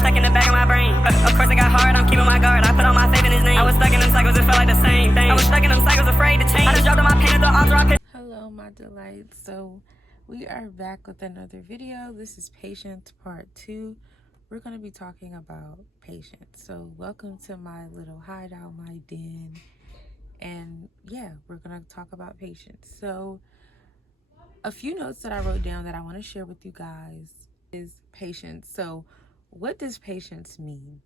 stuck in the back of my brain. Of course it got hard, I'm keeping my guard. I put all my faith in his name. I was stuck in them cycles, it felt like the same thing. I was stuck in them cycles, afraid to change. I just dropped on my pen at the altar, I picked. Hello, my delights. So we are back with another video. This is Patience Part 2. We're going to be talking about patience. So welcome to my little hideout, my den. And yeah, we're going to talk about patience. So a few notes that I wrote down that I want to share with you guys is patience. So what does patience mean?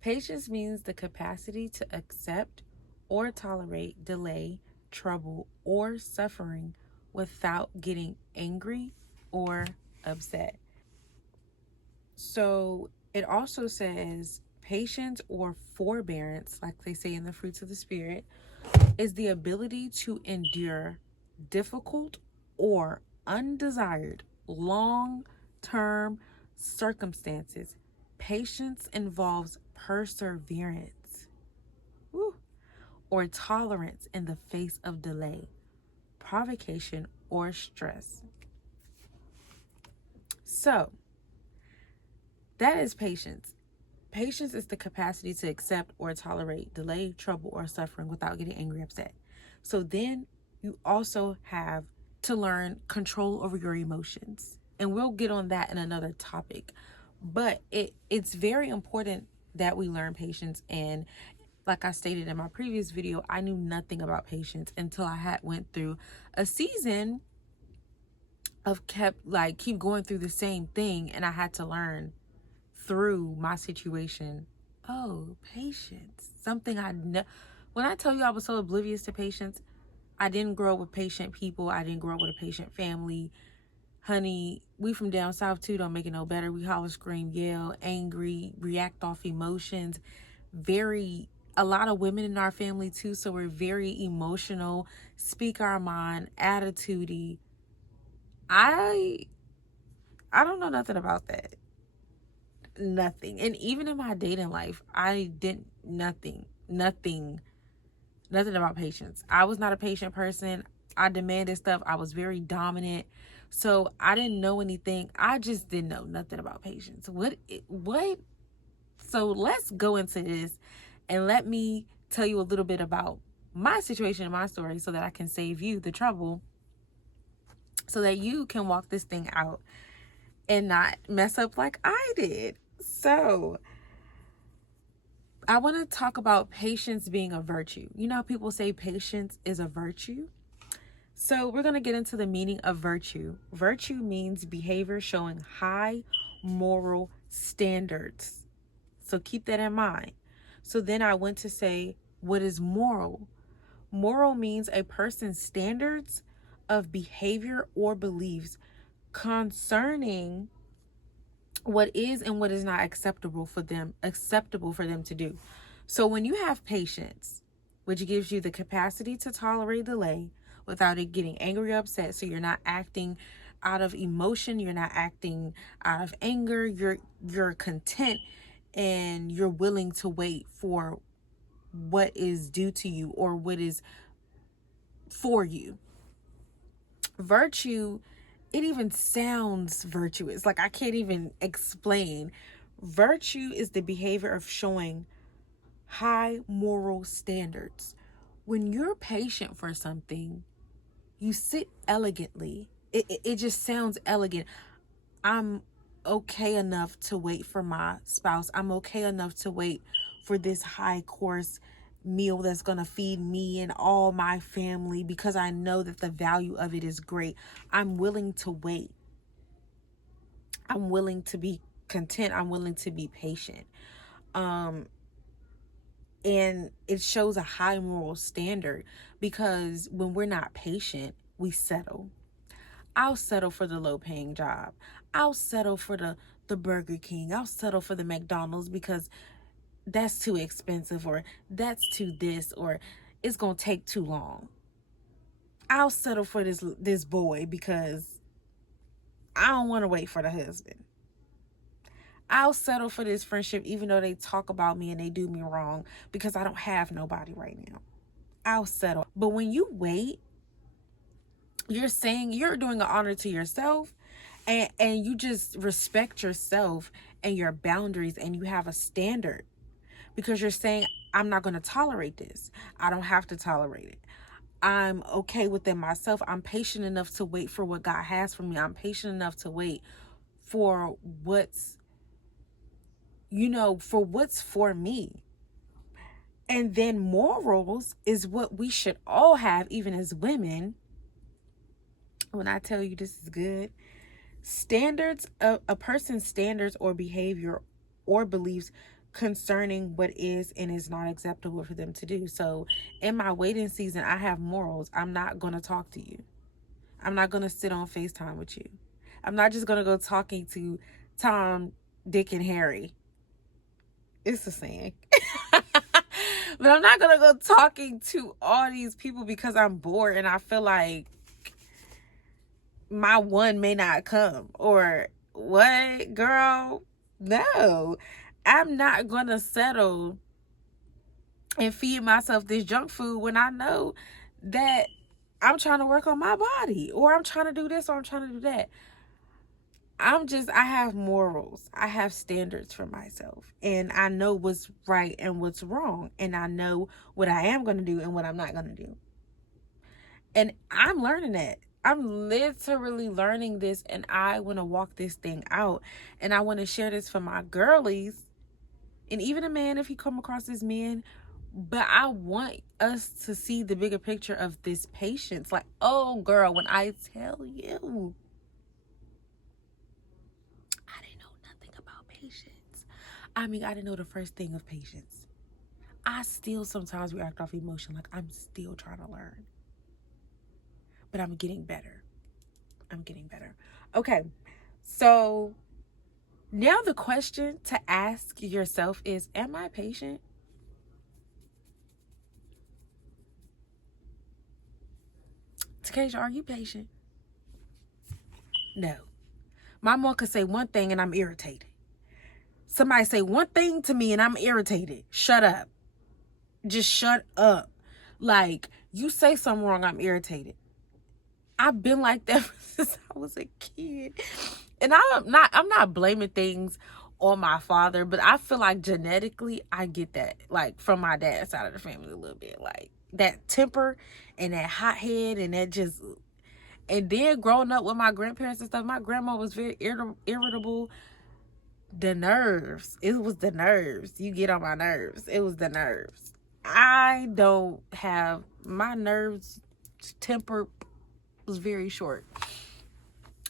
Patience means the capacity to accept or tolerate delay, trouble, or suffering without getting angry or upset. So it also says patience or forbearance, like they say in the fruits of the Spirit, is the ability to endure difficult or undesired long-term circumstances. Patience involves perseverance, or tolerance in the face of delay, provocation, or stress. So that is patience. Patience is the capacity to accept or tolerate delay, trouble, or suffering without getting angry or upset. So then you also have to learn control over your emotions. And we'll get on that in another topic. But it's very important that we learn patience. And like I stated in my previous video, I knew nothing about patience until I had went through a season of keep going through the same thing, and I had to learn through my situation. Oh, patience. Something when I tell you I was so oblivious to patience, I didn't grow up with patient people. I didn't grow up with a patient family. Honey, we from down south too, don't make it no better. We holler, scream, yell, angry, react off emotions. A lot of women in our family too, so we're very emotional, speak our mind, attitudey. I don't know nothing about that. Nothing. And even in my dating life, I didn't nothing about patience. I was not a patient person. I demanded stuff. I was very dominant. So I didn't know anything. I just didn't know nothing about patience. What? So let's go into this and let me tell you a little bit about my situation and my story so that I can save you the trouble, so that you can walk this thing out and not mess up like I did. So I want to talk about patience being a virtue. You know how people say patience is a virtue? So we're going to get into the meaning of virtue. Virtue means behavior showing high moral standards. So keep that in mind. So then I went to say, what is moral? Moral means a person's standards of behavior or beliefs concerning what is and what is not acceptable for them to do. So when you have patience, which gives you the capacity to tolerate delay without it getting angry or upset, so you're not acting out of emotion, you're not acting out of anger, you're content, and you're willing to wait for what is due to you or what is for you. Virtue, it even sounds virtuous. Like I can't even explain. Virtue is the behavior of showing high moral standards. When you're patient for something, you sit elegantly. It just sounds elegant. I'm okay enough to wait for my spouse. I'm okay enough to wait for this high course meal that's going to feed me and all my family because I know that the value of it is great. I'm willing to wait. I'm willing to be content. I'm willing to be patient. And it shows a high moral standard, because when we're not patient, we settle. I'll settle for the low paying job. I'll settle for the Burger King. I'll settle for the McDonald's because that's too expensive, or that's too this, or it's going to take too long. I'll settle for this boy because I don't want to wait for the husband. I'll settle for this friendship even though they talk about me and they do me wrong because I don't have nobody right now. I'll settle. But when you wait, you're saying, you're doing an honor to yourself And you just respect yourself and your boundaries, and you have a standard, because you're saying, I'm not going to tolerate this. I don't have to tolerate it. I'm okay within myself. I'm patient enough to wait for what God has for me. I'm patient enough to wait for what's, for what's for me. And then morals is what we should all have, even as women. When I tell you this is good, standards, a person's standards or behavior or beliefs concerning what is and is not acceptable for them to do. So in my waiting season, I have morals. I'm not going to talk to you. I'm not going to sit on FaceTime with you. I'm not just going to go talking to Tom, Dick, and Harry. It's a saying. But I'm not going to go talking to all these people because I'm bored and I feel like my one may not come. Or what, girl? No. I'm not going to settle and feed myself this junk food when I know that I'm trying to work on my body, or I'm trying to do this, or I'm trying to do that. I have morals. I have standards for myself. And I know what's right and what's wrong. And I know what I am going to do and what I'm not going to do. And I'm learning that. I'm literally learning this, and I want to walk this thing out. And I want to share this for my girlies, and even a man if he come across this man. But I want us to see the bigger picture of this patience. Like, oh girl, when I tell you, I didn't know nothing about patience. I mean, I didn't know the first thing of patience. I still sometimes react off emotion. Like, I'm still trying to learn. But I'm getting better. Okay, so now the question to ask yourself is, am I patient? Takasia, are you patient? No. My mom could say one thing and I'm irritated. Somebody say one thing to me and I'm irritated. Shut up. Just shut up. Like, you say something wrong, I'm irritated. I've been like that since I was a kid. And I'm not blaming things on my father, but I feel like genetically I get that, like, from my dad's side of the family a little bit. Like, that temper and that hot head and that just... And then growing up with my grandparents and stuff, my grandma was very irritable. The nerves. It was the nerves. You get on my nerves. It was the nerves. I don't have... My nerves temper was very short.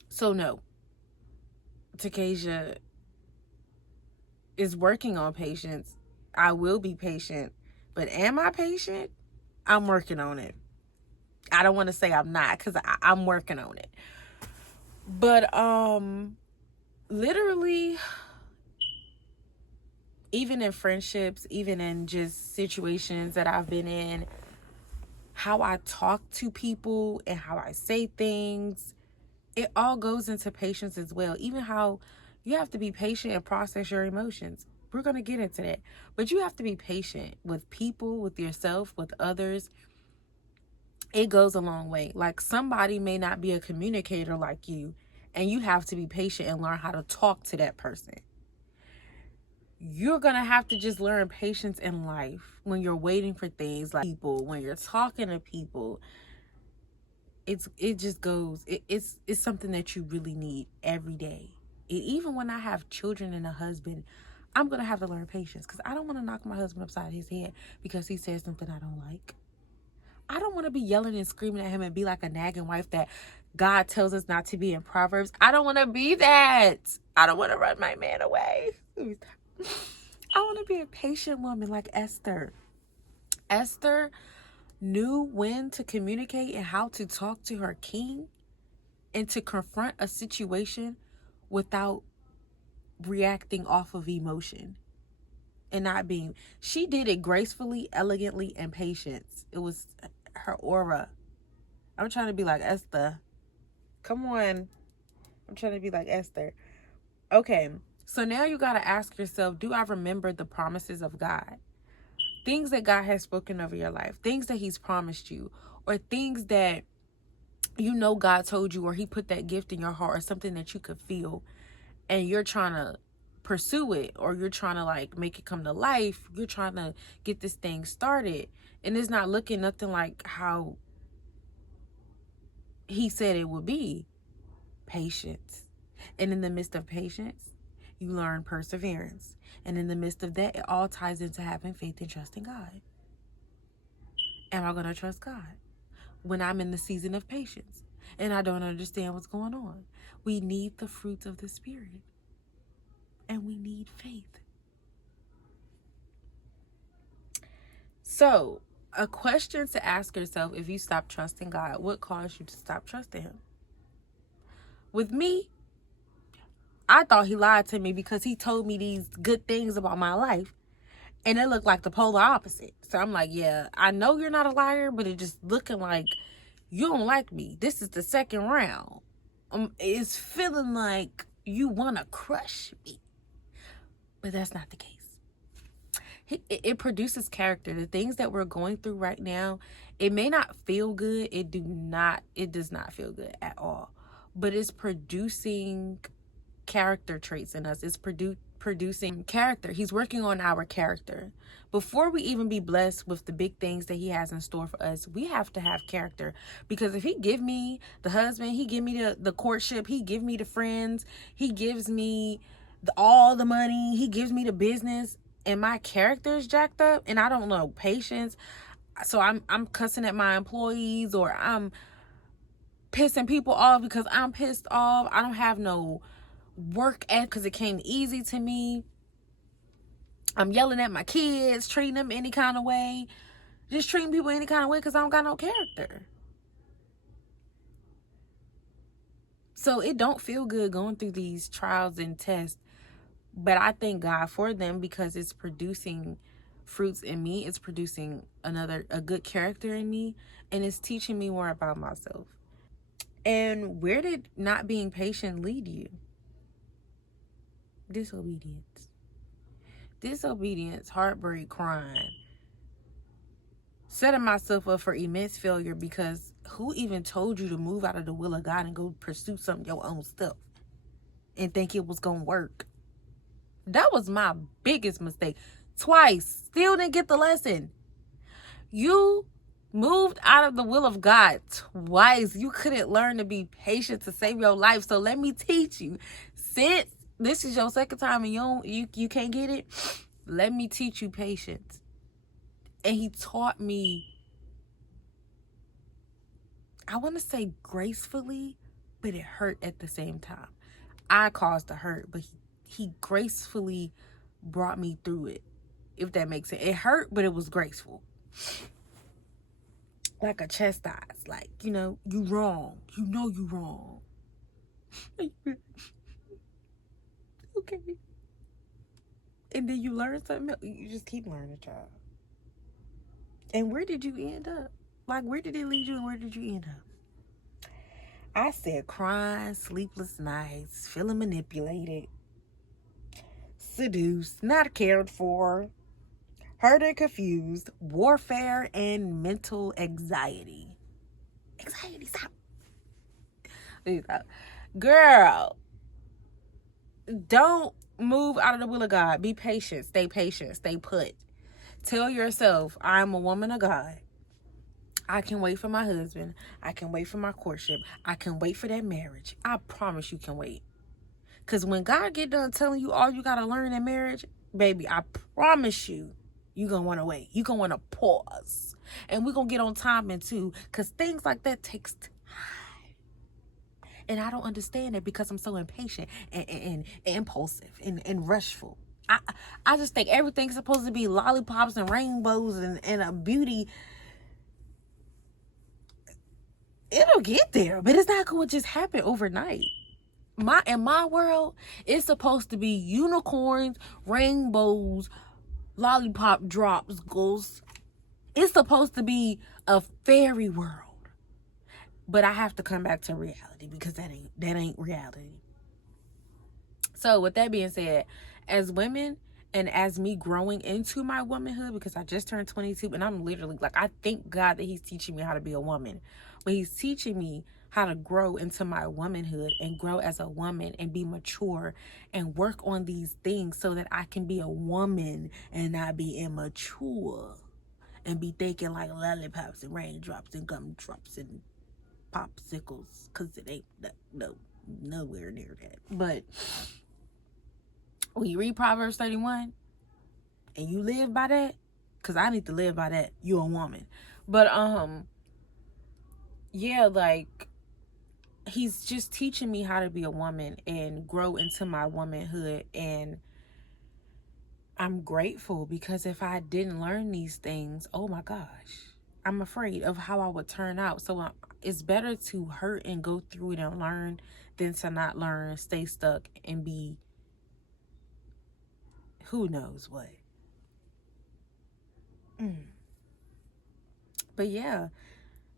So no. Takasia is working on patience. I will be patient. But am I patient? I'm working on it. I don't want to say I'm not, because I'm working on it. But literally, even in friendships, even in just situations that I've been in, how I talk to people and how I say things, it all goes into patience as well. Even how you have to be patient and process your emotions. We're going to get into that. But you have to be patient with people, with yourself, with others. It goes a long way. Like, somebody may not be a communicator like you, and you have to be patient and learn how to talk to that person. You're going to have to just learn patience in life when you're waiting for things, like people, when you're talking to people. It's something that you really need every day. Even when I have children and a husband, I'm going to have to learn patience, because I don't want to knock my husband upside his head because he says something I don't like. I don't want to be yelling and screaming at him and be like a nagging wife that God tells us not to be in Proverbs. I don't want to be that. I don't want to run my man away. I want to be a patient woman like Esther. Esther knew when to communicate and how to talk to her king and to confront a situation without reacting off of emotion and not being... She did it gracefully, elegantly, and patience. It was her aura. I'm trying to be like Esther. Come on. I'm trying to be like Esther. Okay. So now you got to ask yourself, do I remember the promises of God? Things that God has spoken over your life, things that he's promised you, or things that you know God told you, or he put that gift in your heart, or something that you could feel, and you're trying to pursue it, or you're trying to like make it come to life, you're trying to get this thing started, and it's not looking nothing like how he said it would be. Patience. And in the midst of patience, you learn perseverance. And in the midst of that, it all ties into having faith and trusting God. Am I going to trust God when I'm in the season of patience and I don't understand what's going on? We need the fruits of the Spirit, and we need faith. So, a question to ask yourself: if you stop trusting God, what caused you to stop trusting him? With me, I thought he lied to me because he told me these good things about my life, and it looked like the polar opposite. So I'm like, yeah, I know you're not a liar, but it just looking like you don't like me. This is the second round. It's feeling like you want to crush me, but that's not the case. It produces character. The things that we're going through right now, it may not feel good. It does not feel good at all, but it's producing character traits in us. It's producing character. He's working on our character. Before we even be blessed with the big things that he has in store for us, we have to have character. Because if he give me the husband, he give me the courtship, he give me the friends, he gives me all the money, he gives me the business, and my character is jacked up, and I don't know patience, so I'm cussing at my employees, or I'm pissing people off because I'm pissed off, I don't have no work ethic because it came easy to me, I'm yelling at my kids, treating them any kind of way, just treating people any kind of way because I don't got no character. So it don't feel good going through these trials and tests, but I thank God for them because it's producing fruits in me. It's producing a good character in me, and it's teaching me more about myself. And where did not being patient lead you? Disobedience, heartbreak, crying, setting myself up for immense failure, because who even told you to move out of the will of God and go pursue some of your own stuff and think it was gonna work? That was my biggest mistake. Twice. Still didn't get the lesson. You moved out of the will of God twice. You couldn't learn to be patient to save your life. So let me teach you. Since this is your second time and you can't get it, let me teach you patience. And he taught me, I want to say gracefully, but it hurt at the same time. I caused the hurt, but he gracefully brought me through it, if that makes sense. It hurt, but it was graceful. Like a chastise, like, you wrong. You know you wrong. Okay. And then you learn something else. You just keep learning, child. And where did you end up? Like, where did it lead you and where did you end up? I said crying, sleepless nights, feeling manipulated, seduced, not cared for, hurt and confused, warfare, and mental anxiety. Stop. Girl, don't move out of the will of God. Be patient. Stay put. Tell yourself, I'm a woman of God. I can wait for my husband. I can wait for my courtship. I can wait for that marriage. I promise you can wait. Because when God get done telling you all you got to learn in marriage, baby, I promise you, you're going to want to wait. You're going to want to pause. And we're going to get on timing too. Because things like that takes time. And I don't understand it because I'm so impatient and impulsive and rushful. I just think everything's supposed to be lollipops and rainbows and a beauty. It'll get there, but it's not going to just happen overnight. In my world, it's supposed to be unicorns, rainbows, lollipop drops, ghosts. It's supposed to be a fairy world. But I have to come back to reality because that ain't reality. So with that being said, as women and as me growing into my womanhood, because I just turned 22 and I'm literally like, I thank God that he's teaching me how to be a woman. But he's teaching me how to grow into my womanhood and grow as a woman and be mature and work on these things so that I can be a woman and not be immature and be thinking like lollipops and raindrops and gumdrops and popsicles, because it ain't nowhere near that. But when you read Proverbs 31 and you live by that, because I need to live by that, you're a woman. But yeah, like, he's just teaching me how to be a woman and grow into my womanhood. And I'm grateful, because if I didn't learn these things, oh my gosh, I'm afraid of how I would turn out. So it's better to hurt and go through it and learn than to not learn, stay stuck, and be who knows what. But yeah,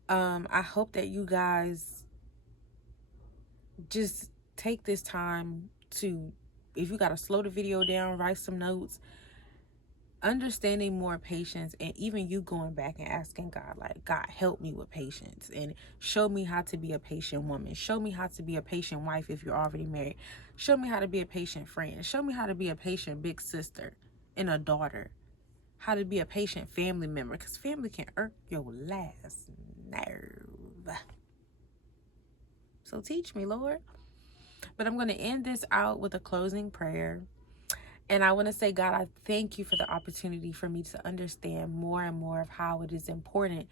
I hope that you guys just take this time to, if you gotta slow the video down, write some notes, understanding more patience, and even you going back and asking God, like, God, help me with patience and show me how to be a patient woman. Show me how to be a patient wife if you're already married. Show me how to be a patient friend. Show me how to be a patient big sister and a daughter. How to be a patient family member, because family can irk your last nerve. So teach me, Lord. But I'm going to end this out with a closing prayer. And I want to say, God, I thank you for the opportunity for me to understand more and more of how it is important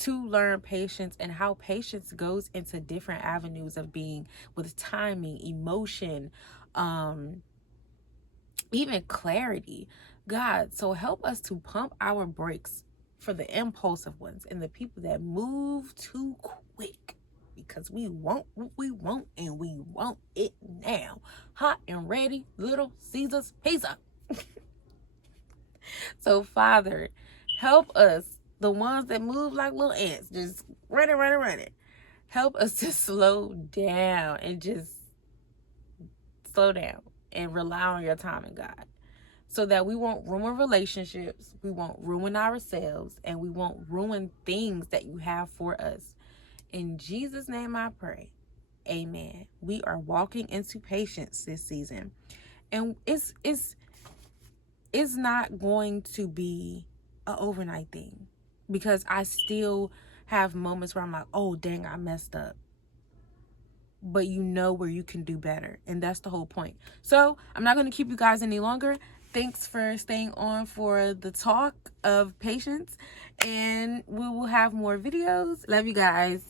to learn patience, and how patience goes into different avenues of being, with timing, emotion, even clarity. God, so help us to pump our brakes for the impulsive ones and the people that move too quick, because we want what we want and we want it now. Hot and ready, Little Caesar's pizza. So Father, help us, the ones that move like little ants, just running. Help us to slow down and just slow down and rely on your timing, God, so that we won't ruin relationships, we won't ruin ourselves, and we won't ruin things that you have for us. In Jesus' name I pray. Amen. We are walking into patience this season. And it's not going to be an overnight thing, because I still have moments where I'm like, oh dang, I messed up. But you know where you can do better, and that's the whole point. So I'm not going to keep you guys any longer. Thanks for staying on for the talk of patience, and we will have more videos. Love you guys.